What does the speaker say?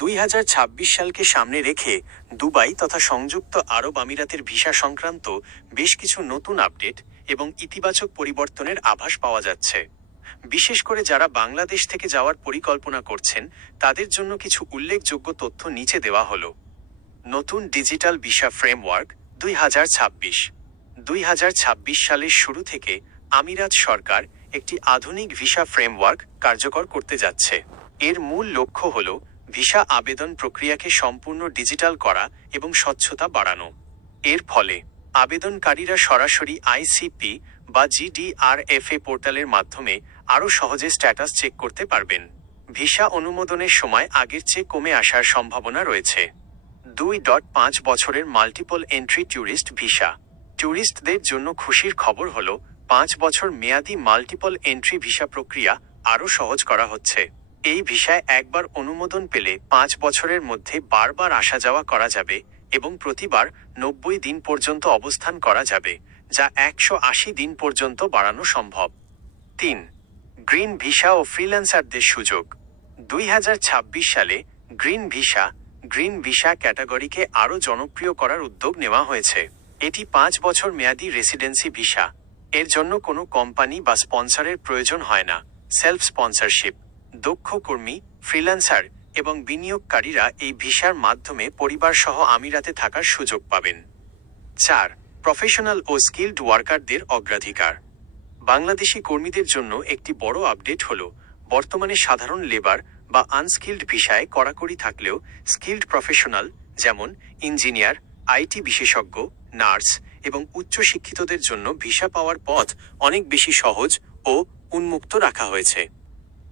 দুই হাজার ছাব্বিশ সালকে সামনে রেখে দুবাই তথা সংযুক্ত আরব আমিরাতের ভিসা সংক্রান্ত বেশ কিছু নতুন আপডেট এবং ইতিবাচক পরিবর্তনের আভাস পাওয়া যাচ্ছে। বিশেষ করে যারা বাংলাদেশ থেকে যাওয়ার পরিকল্পনা করছেন, তাদের জন্য কিছু উল্লেখযোগ্য তথ্য নিচে দেওয়া হলো। নতুন ডিজিটাল ভিসা ফ্রেমওয়ার্ক দুই হাজার ছাব্বিশ। দুই হাজার ছাব্বিশ সালের শুরু থেকে আমিরাত সরকার একটি আধুনিক ভিসা ফ্রেমওয়ার্ক কার্যকর করতে যাচ্ছে। এর মূল লক্ষ্য হল ভিসা আবেদন প্রক্রিয়াকে সম্পূর্ণ ডিজিটাল করা এবং স্বচ্ছতা বাড়ানো। এর ফলে আবেদনকারীরা সরাসরি আইসিপি বা জিডিআরএফএ পোর্টালের মাধ্যমে আরও সহজে স্ট্যাটাস চেক করতে পারবেন। ভিসা অনুমোদনের সময় আগের চেয়ে কমে আসার সম্ভাবনা রয়েছে। দুই ডট পাঁচ বছরের মাল্টিপল এন্ট্রি ট্যুরিস্ট ভিসা। ট্যুরিস্টদের জন্য খুশির খবর হল, পাঁচ বছর মেয়াদি মাল্টিপল এন্ট্রি ভিসা প্রক্রিয়া আরও সহজ করা হচ্ছে। এই ভিসায় একবার অনুমোদন পেলে পাঁচ বছরের মধ্যে বারবার আসা যাওয়া করা যাবে এবং প্রতিবার নব্বই দিন পর্যন্ত অবস্থান করা যাবে, যা একশো আশি দিন পর্যন্ত বাড়ানো সম্ভব। তিন, গ্রিন ভিসা ও ফ্রিল্যান্সারদের সুযোগ। দুই হাজার ছাব্বিশ সালে গ্রিন ভিসা গ্রিন ভিসা ক্যাটাগরিকে আরও জনপ্রিয় করার উদ্যোগ নেওয়া হয়েছে। এটি পাঁচ বছর মেয়াদি রেসিডেন্সি ভিসা। এর জন্য কোনো কোম্পানি বা স্পন্সরের প্রয়োজন হয় না, সেলফ স্পন্সরশিপ। দক্ষ কর্মী ফ্রিল্যান্সার এবং বিনিয়োগকারীরা এই ভিসার মাধ্যমে পরিবার সহ আমিরাতে থাকার সুযোগ পাবেন। চার প্রফেশনাল ও স্কিল্ড ওয়ার্কারদের অগ্রাধিকার। বাংলাদেশি কর্মীদের জন্য একটি বড় আপডেট হল, বর্তমানে সাধারণ লেবার বা আনস্কিল্ড ভিসায় কড়াকড়ি থাকলেও স্কিল্ড প্রফেশনাল যেমন ইঞ্জিনিয়ার আইটি বিশেষজ্ঞ নার্স এবং উচ্চশিক্ষিতদের জন্য ভিসা পাওয়ার পথ অনেক বেশি সহজ ও উন্মুক্ত রাখা হয়েছে।